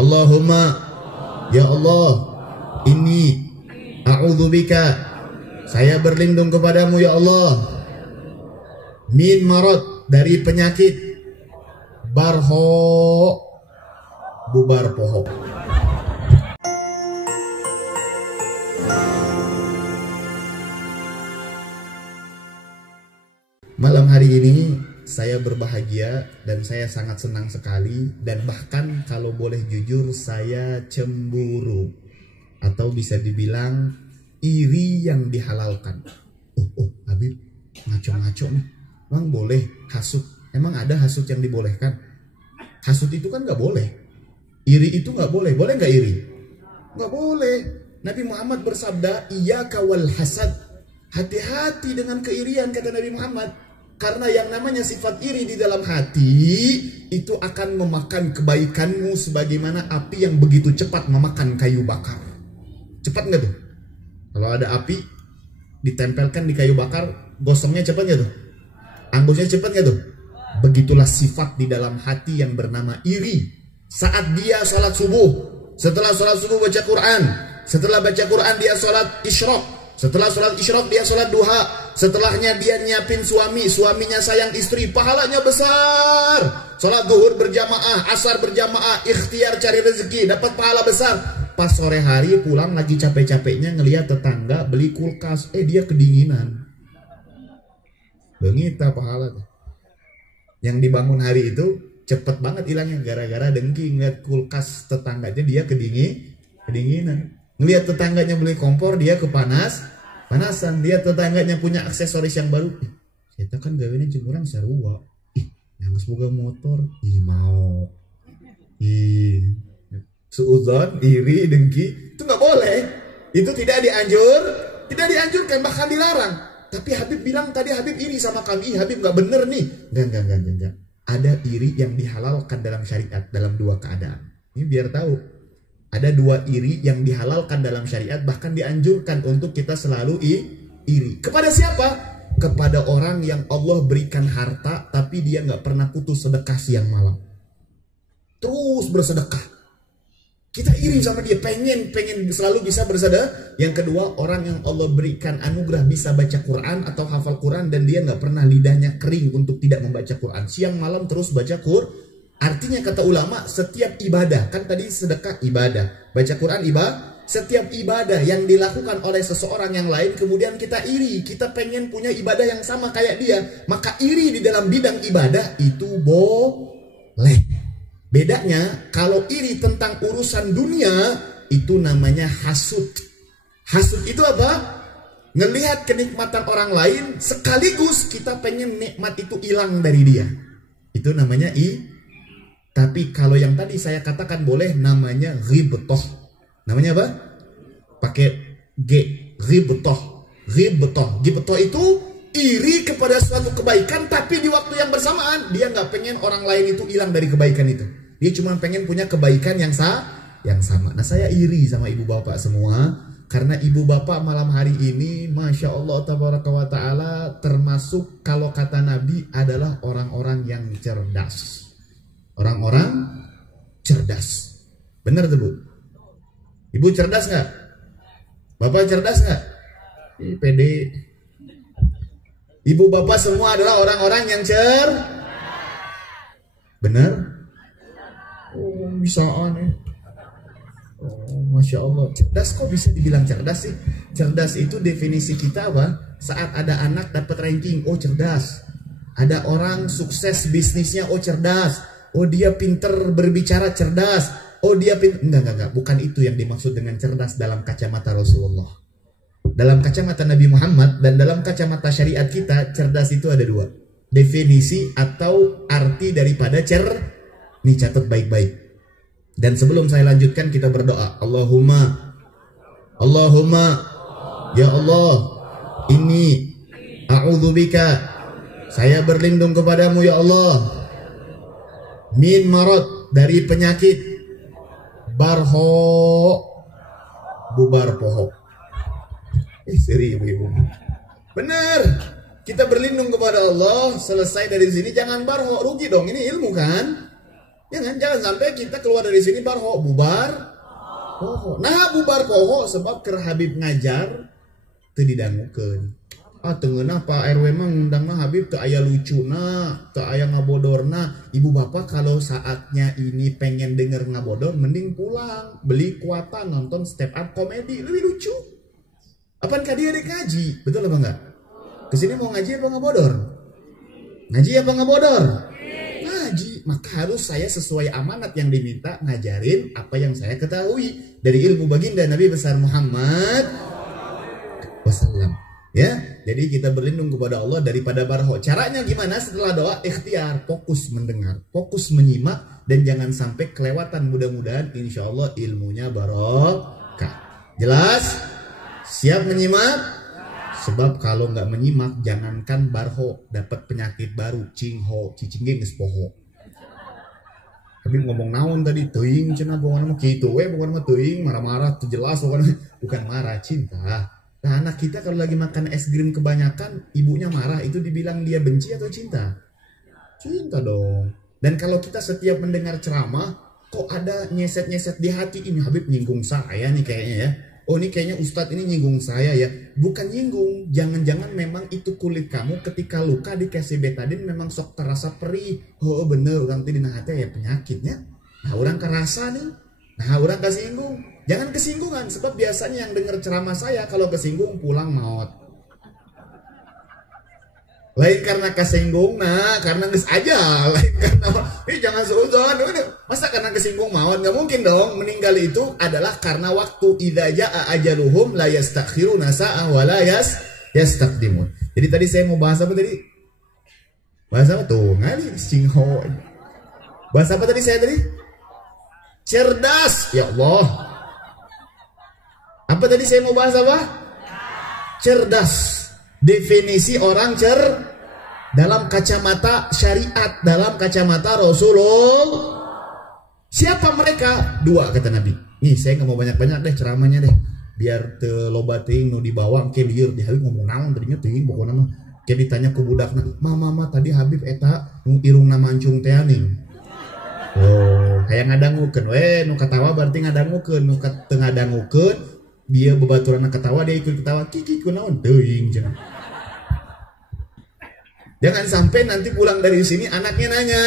Allahumma, ya Allah, inni a'udzubika, saya berlindung kepadamu ya Allah, min marad, dari penyakit, barho, bubar poho. Malam hari ini saya berbahagia dan saya sangat senang sekali, dan bahkan kalau boleh jujur saya cemburu atau bisa dibilang iri yang dihalalkan. Habib ngaco-ngaco nih, emang boleh hasut? Emang ada hasut yang dibolehkan? Hasut itu kan nggak boleh, iri itu nggak boleh. Boleh nggak iri? Nggak boleh. Nabi Muhammad bersabda, iyyaka wal hasad, hati-hati dengan keirian, kata Nabi Muhammad. Karena yang namanya sifat iri di dalam hati itu akan memakan kebaikanmu sebagaimana api yang begitu cepat memakan kayu bakar. Cepat nggak tuh? Kalau ada api ditempelkan di kayu bakar, gosongnya cepat nggak tuh? Anggusnya cepat nggak tuh? Begitulah sifat di dalam hati yang bernama iri. Saat dia sholat subuh, setelah sholat subuh baca Quran, setelah baca Quran dia sholat isyraq, setelah sholat isyraq dia sholat duha, setelahnya dia nyiapin suaminya sayang istri, pahalanya besar. Sholat zuhur berjamaah, asar berjamaah, ikhtiar cari rezeki, dapat pahala besar. Pas sore hari pulang lagi capek-capeknya ngelihat tetangga beli kulkas, dia kedinginan. Bengita pahala tuh. Yang dibangun hari itu cepet banget hilangnya gara-gara dengki ngeliat kulkas tetangganya dia kedinginan. Ngelihat tetangganya beli kompor dia panasan. Dia tetangganya punya aksesoris yang baru. Kita kan gawinnya jemuran sarua. Yang semoga motor. Mau. Suudzon, iri, dengki. Itu nggak boleh. Itu tidak dianjurkan, bahkan dilarang. Tapi Habib bilang tadi Habib iri sama kami. Habib nggak bener nih. Enggak. Ada iri yang dihalalkan dalam syariat dalam dua keadaan. Ini biar tahu. Ada dua iri yang dihalalkan dalam syariat, bahkan dianjurkan untuk kita selalu iri. Kepada siapa? Kepada orang yang Allah berikan harta, tapi dia nggak pernah putus sedekah siang malam. Terus bersedekah. Kita iri sama dia, pengen selalu bisa bersedekah. Yang kedua, orang yang Allah berikan anugerah bisa baca Quran atau hafal Quran, dan dia nggak pernah lidahnya kering untuk tidak membaca Quran. Siang malam terus baca Quran. Artinya kata ulama, setiap ibadah, kan tadi sedekah ibadah, baca Quran ibadah, setiap ibadah yang dilakukan oleh seseorang yang lain kemudian kita iri, kita pengen punya ibadah yang sama kayak dia, maka iri di dalam bidang ibadah itu boleh. Bedanya kalau iri tentang urusan dunia itu namanya hasud. Hasud itu apa? Ngelihat kenikmatan orang lain sekaligus kita pengen nikmat itu hilang dari dia. Itu namanya Tapi kalau yang tadi saya katakan boleh, namanya ghibtoh. Namanya apa? Pakai G, ghibtoh. Ghibtoh itu iri kepada suatu kebaikan, tapi di waktu yang bersamaan dia nggak pengen orang lain itu hilang dari kebaikan itu. Dia cuma pengen punya kebaikan yang sama. Nah, saya iri sama ibu bapak semua, karena ibu bapak malam hari ini, masya Allah tabaraka wa ta'ala, termasuk kalau kata Nabi adalah orang-orang yang cerdas. Orang-orang cerdas. Benar tuh, Bu? Ibu cerdas nggak? Bapak cerdas nggak? Pede. Ibu bapak semua adalah orang-orang yang benar? Oh, bisa aneh. Oh, masya Allah. Cerdas kok bisa dibilang cerdas sih? Cerdas itu definisi kita apa? Saat ada anak dapat ranking, oh cerdas. Ada orang sukses bisnisnya, oh cerdas. Oh dia pinter berbicara, cerdas. Oh dia enggak, bukan itu yang dimaksud dengan cerdas dalam kacamata Rasulullah. Dalam kacamata Nabi Muhammad dan dalam kacamata syariat kita, cerdas itu ada dua. Definisi atau arti daripada Nih catat baik-baik. Dan sebelum saya lanjutkan kita berdoa. Allahumma, ya Allah, inni a'udzubika, saya berlindung kepadamu ya Allah, min marad, dari penyakit, barho, bubar poho. Seri ibu-ibu. Benar. Kita berlindung kepada Allah. Selesai dari sini jangan barho, rugi dong. Ini ilmu kan? Jangan sampai kita keluar dari sini barho bubar poho. Nah bubar poho sebab keur Habib ngajar teu didangukeun. Tengeunah Pak RW mah ngundang mah Habib teu aya lucuna, teu aya ngabodorna. Ibu bapak kalau saatnya ini pengen denger ngabodor mending pulang, beli kuota nonton step up komedi lebih lucu. Apaan ka dia ngaji? Betul apa enggak? Kesini mau ngaji apa ngabodor? Ngaji apa ngabodor? Ngaji. Maka harus saya sesuai amanat yang diminta ngajarin apa yang saya ketahui dari ilmu baginda Nabi besar Muhammad wasallam. Ya, jadi kita berlindung kepada Allah daripada barho. Caranya gimana? Setelah doa ikhtiar, fokus mendengar, fokus menyimak, dan jangan sampai kelewatan. Mudah-mudahan insya Allah ilmunya barokah. Jelas? Siap menyimak? Sebab kalau nggak menyimak, jangankan barho, dapat penyakit baru, cingho, cicing geus poho. Tapi ngomong naon tadi, teuing cenah bukan mah kitu we, bukan mah teuing marah-marah, jelas bukan marah, cinta. Nah anak kita kalau lagi makan es krim kebanyakan, ibunya marah, itu dibilang dia benci atau cinta? Cinta dong. Dan kalau kita setiap mendengar ceramah, kok ada nyeset-nyeset di hati, ini Habib nyinggung saya nih kayaknya ya. Oh ini kayaknya Ustadz ini nyinggung saya ya. Bukan nyinggung, jangan-jangan memang itu kulit kamu ketika luka dikasih betadin memang sok terasa perih. Oh bener, orang tadi nah hati ya penyakitnya. Nah orang kerasa nih, nah orang kesinggung. Jangan kesinggungan, sebab biasanya yang dengar ceramah saya kalau kesinggung pulang maut. Lain karena kesinggung, nah karena nges aja. Lain karena, jangan seuzon. Masa karena kesinggung maut? Gak mungkin dong. Meninggal itu adalah karena waktu. Idza jaa ajaluhum la yastakhiruna sa'ah wa la yastaqdimun. Jadi tadi saya mau bahas apa tadi? Bahas apa tuh? Ngali singho. Bahas apa tadi saya tadi? Cerdas. Ya Allah. Apa tadi saya mau bahas apa? Cerdas. Definisi orang dalam kacamata syariat, dalam kacamata Rasulullah. Siapa mereka? Dua kata Nabi. Nih saya nggak mau banyak-banyak deh ceramahnya deh, biar loba teuing nu dibawa ke lieur di Habib ngomong naon tadinya teuing pokona mah. Kayak ditanya ke budakna, "Mama tadi Habib eta nu irungna mancung teh ning." Oh, hayang ngadangukeun we, nu katawa berarti ngadangukeun, nu teu ngadangukeun dia bebaturan ketawa, dia ikut ketawa, kiki kunaon teuing cenah. Jangan sampai nanti pulang dari sini anaknya nanya,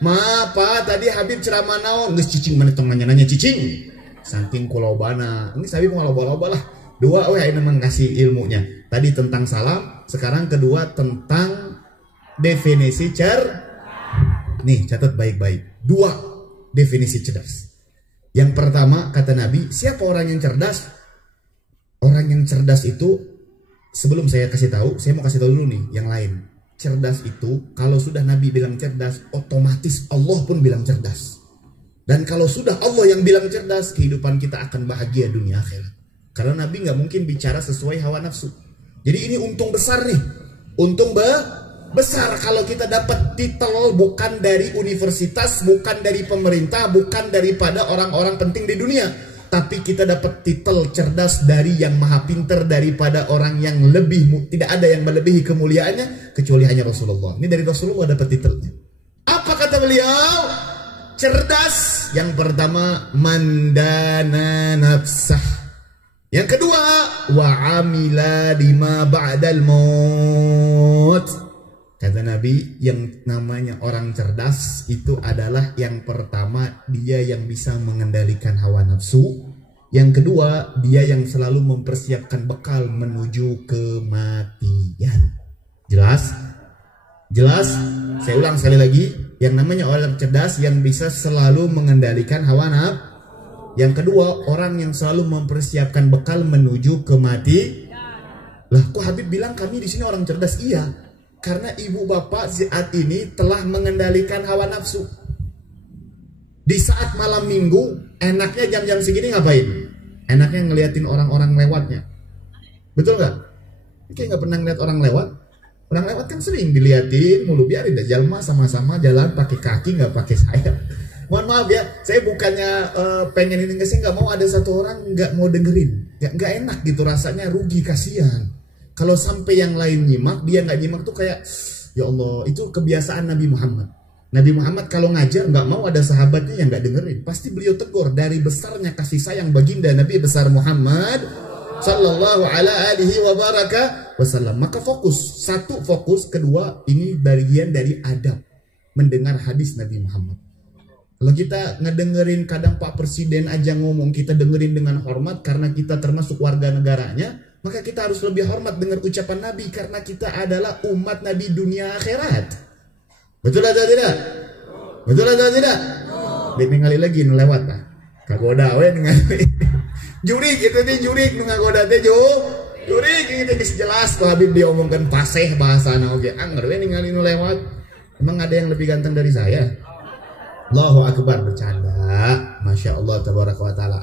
"Ma, Pa, tadi Habib ceramah naon?" Geus cicing mana tong nanya cicing. Saking kulobana. Ini Habib mau loba-loba lah. Dua we ayeuna ngasih ilmunya. Tadi tentang salam, sekarang kedua tentang definisi Nih, catat baik-baik. Dua definisi cerdas. Yang pertama kata Nabi, siapa orang yang cerdas? Orang yang cerdas itu, sebelum saya kasih tahu, saya mau kasih tahu dulu nih yang lain. Cerdas itu, kalau sudah Nabi bilang cerdas, otomatis Allah pun bilang cerdas. Dan kalau sudah Allah yang bilang cerdas, kehidupan kita akan bahagia dunia akhirat. Karena Nabi nggak mungkin bicara sesuai hawa nafsu. Jadi ini untung besar nih, untung besar kalau kita dapat titel bukan dari universitas, bukan dari pemerintah, bukan daripada orang-orang penting di dunia. Tapi kita dapat titel cerdas dari yang maha pinter, daripada orang yang lebih, tidak ada yang melebihi kemuliaannya kecuali hanya Rasulullah. Ini dari Rasulullah dapat titelnya. Apa kata beliau? Cerdas. Yang pertama, mandana nafsah. Yang kedua, wa amila lima ba'dal maut. Kata Nabi, yang namanya orang cerdas itu adalah yang pertama, dia yang bisa mengendalikan hawa nafsu. Yang kedua, dia yang selalu mempersiapkan bekal menuju kematian. Jelas? Jelas? Saya ulang sekali lagi, yang namanya orang cerdas yang bisa selalu mengendalikan hawa nafsu. Yang kedua, orang yang selalu mempersiapkan bekal menuju kematian. Lah, kok Habib bilang kami di sini orang cerdas? Iya. Karena ibu bapak saat ini telah mengendalikan hawa nafsu. Di saat malam minggu, enaknya jam-jam segini ngapain? Enaknya ngeliatin orang-orang lewatnya. Betul nggak? Kayak nggak pernah ngeliat orang lewat. Orang lewat kan sering diliatin, mulu biarin dah jalma sama-sama jalan pakai kaki nggak pakai sayap. Mohon maaf ya, saya bukannya pengen ini, saya nggak mau ada satu orang nggak mau dengerin. Nggak enak gitu rasanya, rugi, kasihan. Kalau sampai yang lain nyimak, dia nggak nyimak tuh kayak, ya Allah, itu kebiasaan Nabi Muhammad. Nabi Muhammad kalau ngajar nggak mau ada sahabatnya yang nggak dengerin, pasti beliau tegur dari besarnya kasih sayang baginda Nabi besar Muhammad sallallahu alaihi wa baraka wasallam. Maka fokus, satu fokus, kedua ini bagian dari adab mendengar hadis Nabi Muhammad. Kalau kita ngedengerin kadang Pak Presiden aja ngomong, kita dengerin dengan hormat karena kita termasuk warga negaranya, maka kita harus lebih hormat dengar ucapan Nabi karena kita adalah umat Nabi dunia akhirat. Betul atau tidak? Betul atau tidak? Ditinggali lagi nu lewat lah. Kagoda we ningali. Jurik itu teh jurik nu ngagoda teh jurik itu geus jelas ku Habib diomongkeun fasih bahasana oge. Anger we ningali nu lewat. Emang ada yang lebih ganteng dari saya? Allahu akbar, bercanda. Masya Allah tabaraka wa taala.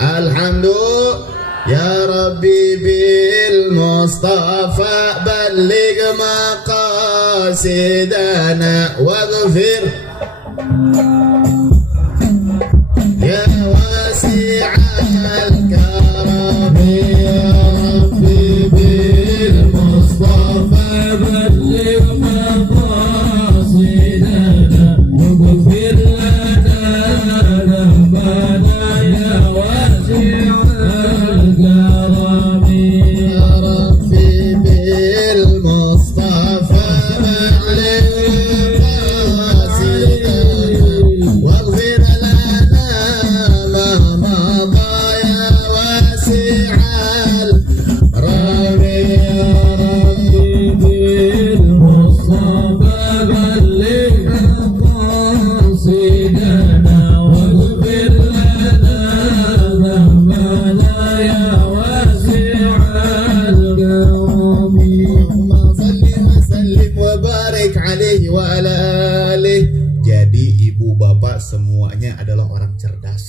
Alhamdulillah. Ya Rabbi bil Mustafa balligh maqasidana waghfir ya wasi'al karam ya Rabbi bil Mustafa balligh maqasidana waghfir lana dhanbana ya wasi'al semuanya adalah orang cerdas.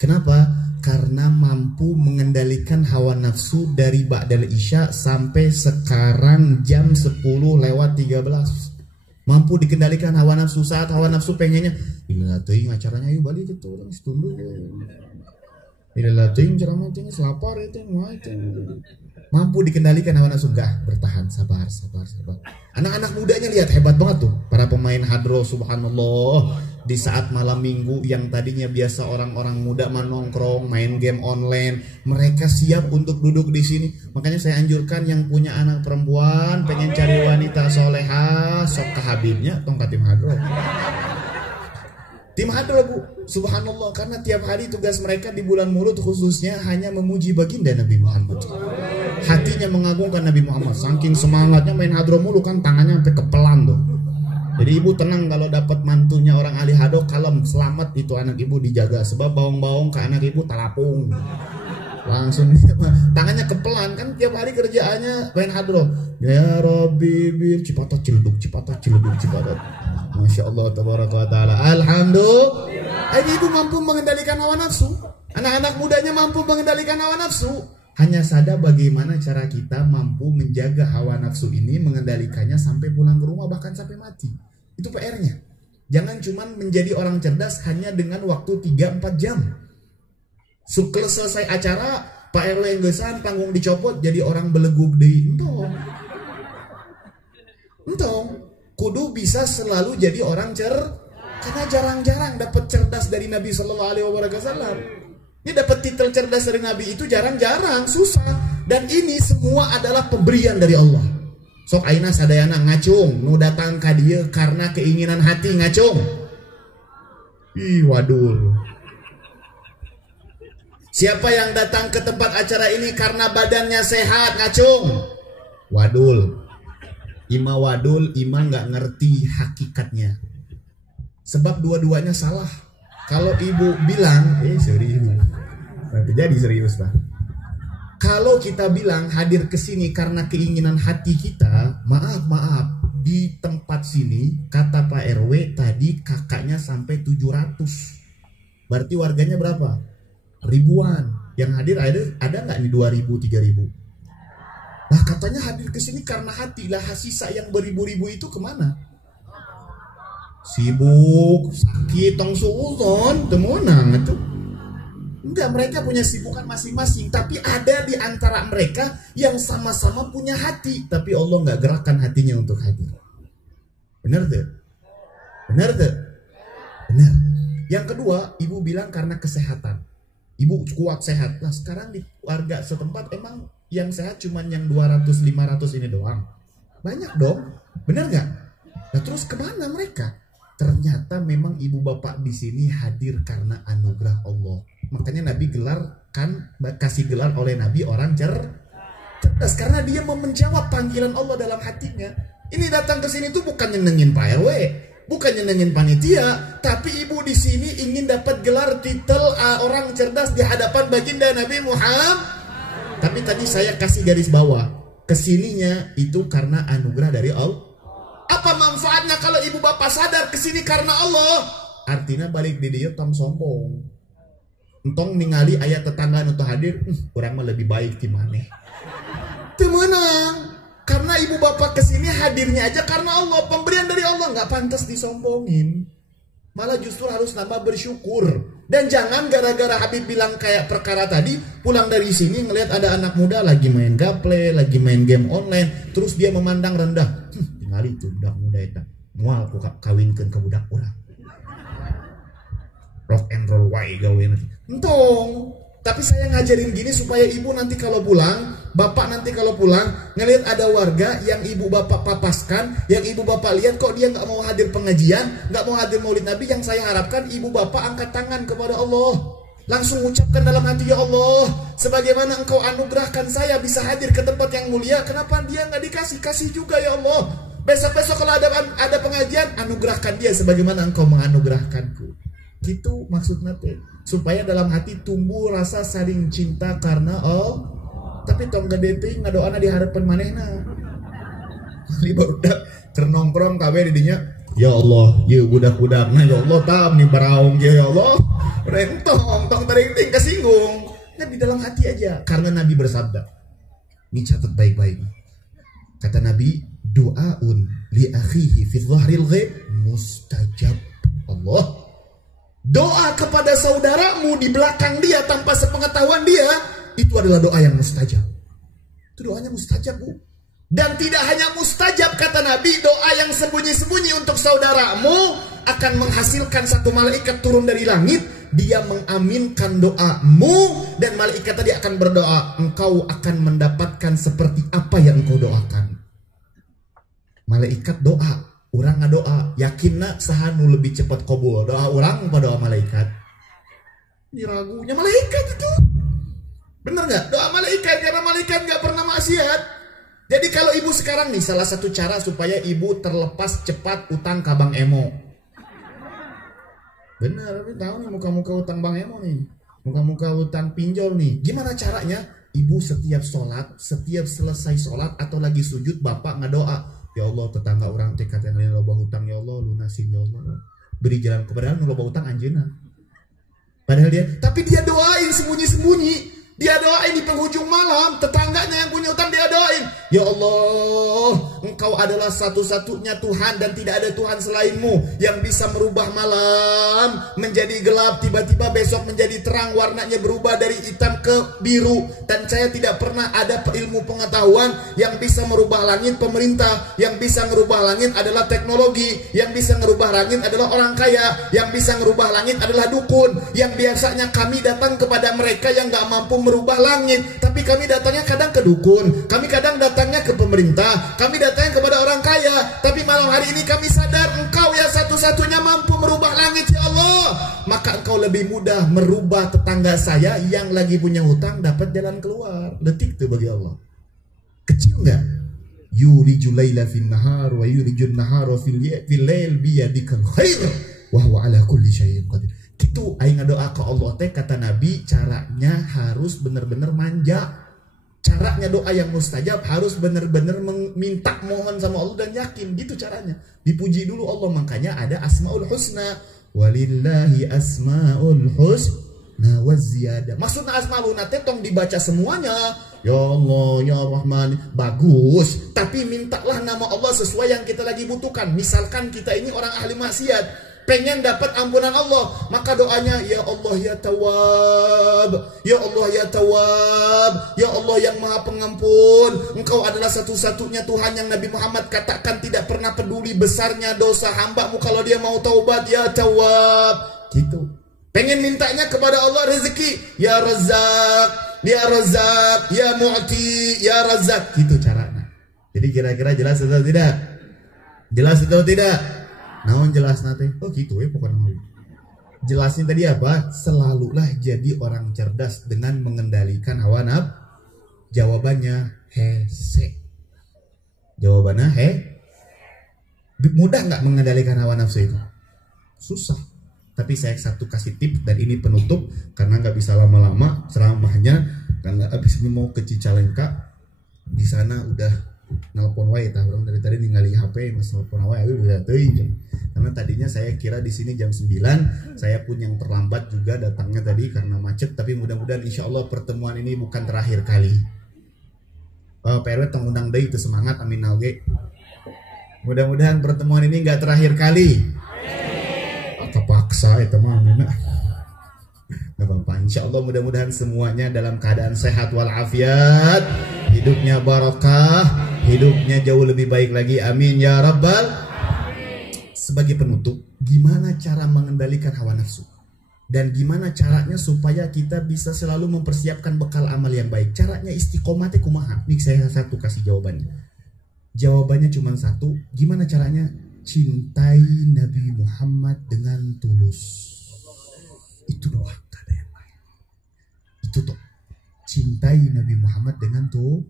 Kenapa? Karena mampu mengendalikan hawa nafsu dari ba'dal isya sampai sekarang jam 10:13. Mampu dikendalikan hawa nafsu saat hawa nafsu pengennya inilah teuing acaranya yuk balik itu orang setundu. Inilah teuing ceramah teuing selapar itu mampu dikendalikan hawa nafsu, enggak, bertahan, sabar. Anak-anak mudanya lihat hebat banget tuh, para pemain hadro, subhanallah. Di saat malam minggu yang tadinya biasa orang-orang muda nongkrong, main game online, mereka siap untuk duduk di sini. Makanya saya anjurkan yang punya anak perempuan, pengen cari wanita soleha, sok ke Habibnya, tong ka tim hadro. Tim hadro bu, subhanallah, karena tiap hari tugas mereka di bulan Maulud khususnya hanya memuji baginda Nabi Muhammad. Hatinya mengagungkan Nabi Muhammad, saking semangatnya main hadro mulu kan tangannya sampai kepelan tuh. Jadi ibu tenang kalau dapat mantunya orang ahli hadro, kalem, selamat itu anak ibu dijaga, sebab bawang-bawang ke anak ibu talapung. Langsung tangannya kepelan kan tiap hari kerjaannya main hadro. Ya Rabbi bir cipatot ciledug. Masya Allah tabaraka wa ta'ala. Alhamdulillah. Ini ibu mampu mengendalikan hawa nafsu. Anak-anak mudanya mampu mengendalikan hawa nafsu. Hanya sadar bagaimana cara kita mampu menjaga hawa nafsu ini, mengendalikannya sampai pulang ke rumah, bahkan sampai mati. Itu PR-nya. Jangan cuma menjadi orang cerdas hanya dengan waktu 3-4 jam. Selesai acara, Pak RW enggesan, panggung dicopot, jadi orang belegug deui. Entong. Kudu bisa selalu jadi orang karena jarang-jarang dapat cerdas dari Nabi Sallallahu Alaihi Wasallam. Ini dapat titel cerdas dari Nabi itu jarang-jarang, susah. Dan ini semua adalah pemberian dari Allah. Sok aina sadayana ngacung, nu datang ka dieu karena keinginan hati ngacung. Ih wadul. Siapa yang datang ke tempat acara ini karena badannya sehat ngacung? Wadul. Ima wadul, ima nggak ngerti hakikatnya. Sebab dua-duanya salah. Kalau ibu bilang, serius, nanti jadi serius lah. Kalau kita bilang hadir ke sini karena keinginan hati kita, maaf, di tempat sini kata Pak RW tadi kakaknya sampai 700. Berarti warganya berapa? Ribuan. Yang hadir ada nggak nih 2000, 3000? Nah katanya hadir ke sini karena hati lah, sisa yang beribu-ribu itu kemana? Sibuk, sakit, tong suuzon, temenang itu. Enggak, mereka punya sibukan masing-masing, tapi ada di antara mereka yang sama-sama punya hati, tapi Allah nggak gerakkan hatinya untuk hadir. Benar tuh? Benar tuh? Benar. Yang kedua, ibu bilang karena kesehatan. Ibu kuat sehat. Nah sekarang di warga setempat emang yang sehat cuman yang 200-500 ini doang. Banyak dong. Benar nggak? Nah terus kemana mereka? Ternyata memang ibu bapak di sini hadir karena anugerah Allah. Makanya Nabi kasih gelar oleh Nabi orang cerdas karena dia mau menjawab panggilan Allah dalam hatinya. Ini datang ke sini tuh bukan nyenengin Pak RW, bukan nyenengin panitia, tapi ibu di sini ingin dapat gelar titel orang cerdas di hadapan baginda Nabi Muhammad. Tapi tadi saya kasih garis bawah, kesininya itu karena anugerah dari Allah. Apa manfaatnya kalau ibu bapak sadar kesini karena Allah? Artinya balik di dia tam sombong. Entong ningali ayat tetangga untuk hadir, kurang mah lebih baik gimana? Temenang. Karena ibu bapak kesini hadirnya aja karena Allah. Pemberian dari Allah nggak pantas disombongin. Malah justru harus nambah bersyukur. Dan jangan gara-gara Habib bilang kayak perkara tadi, pulang dari sini ngelihat ada anak muda lagi main gaple, lagi main game online, terus dia memandang rendah. Tinggal itu budak muda itu. Mual aku kawinkan ke budak orang. Rock and roll wae gawe nanti. Entong. Tapi saya ngajarin gini supaya ibu nanti kalau pulang, bapak nanti kalau pulang ngelihat ada warga yang ibu bapak papaskan, yang ibu bapak lihat kok dia nggak mau hadir pengajian, nggak mau hadir maulid Nabi, yang saya harapkan ibu bapak angkat tangan kepada Allah, langsung ucapkan dalam hati, ya Allah, sebagaimana engkau anugerahkan saya bisa hadir ke tempat yang mulia, kenapa dia nggak kasih juga ya Allah. Besok-besok kalau ada pengajian, anugerahkan dia sebagaimana engkau menganugerahkanku. Gitu maksudnya teh, supaya dalam hati tumbuh rasa saling cinta karena tapi tong gede teh ngadoana di harapan manehna. Li barudak ternongkrong kabeh di dinya, ya Allah, ye budak-budakna ya Allah tam nih baraung ya Allah. Rentong tong tering-ting kesinggung. Kan di dalam hati aja, karena Nabi bersabda. Ini catat baik-baik. Kata Nabi, doaun li akhihi fi dhahril ghaib mustajab. Allah, doa kepada saudaramu di belakang dia tanpa sepengetahuan dia, itu adalah doa yang mustajab. Itu doanya mustajab, Bu. Dan tidak hanya mustajab, kata Nabi, doa yang sembunyi-sembunyi untuk saudaramu akan menghasilkan satu malaikat turun dari langit. Dia mengaminkan doamu dan malaikat tadi akan berdoa, engkau akan mendapatkan seperti apa yang engkau doakan. Malaikat doa, orang ngadoa, yakinna sahanu lebih cepat kabul, doa orang apa doa malaikat? Ini ragunya malaikat itu. Bener gak? Doa malaikat, karena malaikat gak pernah maksiat. Jadi kalau ibu sekarang nih, salah satu cara supaya ibu terlepas cepat utang ke Bang Emo. Bener, tapi tahu nih muka-muka utang Bang Emo nih, muka-muka utang pinjol nih. Gimana caranya? Ibu setiap sholat, setiap selesai sholat atau lagi sujud, bapak ngadoa, ya Allah, tetangga orang teh katanya loba hutang, ya Allah lunasin, ya Allah beri jalan kepada loba hutang anjeuna. Padahal tapi dia doain sembunyi-sembunyi. Dia doain di penghujung malam, tetangganya yang punya utang dia doain, ya Allah, engkau adalah satu-satunya Tuhan dan tidak ada Tuhan selainmu yang bisa merubah malam menjadi gelap, tiba-tiba besok menjadi terang, warnanya berubah dari hitam ke biru. Dan saya tidak pernah ada ilmu pengetahuan yang bisa merubah langit, pemerintah. Yang bisa merubah langit adalah teknologi. Yang bisa merubah langit adalah orang kaya. Yang bisa merubah langit adalah dukun. Yang biasanya kami datang kepada mereka yang gak mampu merubah langit, tapi kami datangnya kadang ke dukun, kami kadang datangnya ke pemerintah, kami datangnya kepada orang kaya. Tapi malam hari ini kami sadar engkau ya satu-satunya mampu merubah langit, ya Allah. Maka engkau lebih mudah merubah tetangga saya yang lagi punya hutang dapat jalan keluar. Detik tuh bagi Allah. Kecil nggak? Yulijul laila fin nahar wa yulijul nahara fil lail biyadikal khair wa huwa ala kulli syai'in qadir. Gitu aing ngadoa ke Allah teh, kata Nabi, caranya harus bener-bener manja. Caranya doa yang mustajab harus bener-bener minta mohon sama Allah dan yakin, gitu caranya. Dipuji dulu Allah, makanya ada Asmaul Husna. Walillahi Asmaul Husna waziyada. Maksudnya Asmaul Husna teh tong dibaca semuanya. Ya Allah, ya Rahman, bagus. Tapi mintalah nama Allah sesuai yang kita lagi butuhkan. Misalkan kita ini orang ahli maksiat, pengen dapat ampunan Allah, maka doanya ya Allah ya Tawwab, ya Allah ya Tawwab, ya Allah yang Maha Pengampun. Engkau adalah satu-satunya Tuhan yang Nabi Muhammad katakan tidak pernah peduli besarnya dosa hambamu kalau dia mau taubat, ya Tawwab. Gitu. Pengen mintanya kepada Allah rezeki, ya Razzaq, ya Razzaq, ya Mu'ti, ya Razzaq. Gitu caranya. Jadi kira-kira jelas atau tidak? Jelas atau tidak? Naon jelas nanti? Oh gitu ya pokoknya. Jelasnya tadi apa? Selalulah jadi orang cerdas dengan mengendalikan hawa nafsu. Jawabannya hese. Jawabannya mudah nggak mengendalikan hawa nafsu itu? Susah. Tapi saya satu kasih tips dan ini penutup karena nggak bisa lama-lama ceramahnya karena abis ini mau ke Cicalengka. Di sana udah nelpon wae tah orang dari tadi ningali HP mas nelpon wae udah teuing. Karena tadinya saya kira di sini jam 9, saya pun yang terlambat juga datangnya tadi karena macet, tapi mudah-mudahan insya Allah pertemuan ini bukan terakhir kali. PRW tong undang deui teu semangat amin nauge. Mudah-mudahan pertemuan ini enggak terakhir kali. Kepaksa itu mah amina. Gak apa-apa, insya Allah mudah-mudahan semuanya dalam keadaan sehat walafiat, hidupnya barakah, hidupnya jauh lebih baik lagi, amin ya rabbal. Sebagai penutup, gimana cara mengendalikan hawa nafsu dan gimana caranya supaya kita bisa selalu mempersiapkan bekal amal yang baik? Caranya istiqomah teh kumaha? Nih saya satu kasih jawabannya. Jawabannya cuma satu, gimana caranya? Cintai Nabi Muhammad dengan tulus. Itu doang. Itu tuh cintai Nabi Muhammad dengan tuh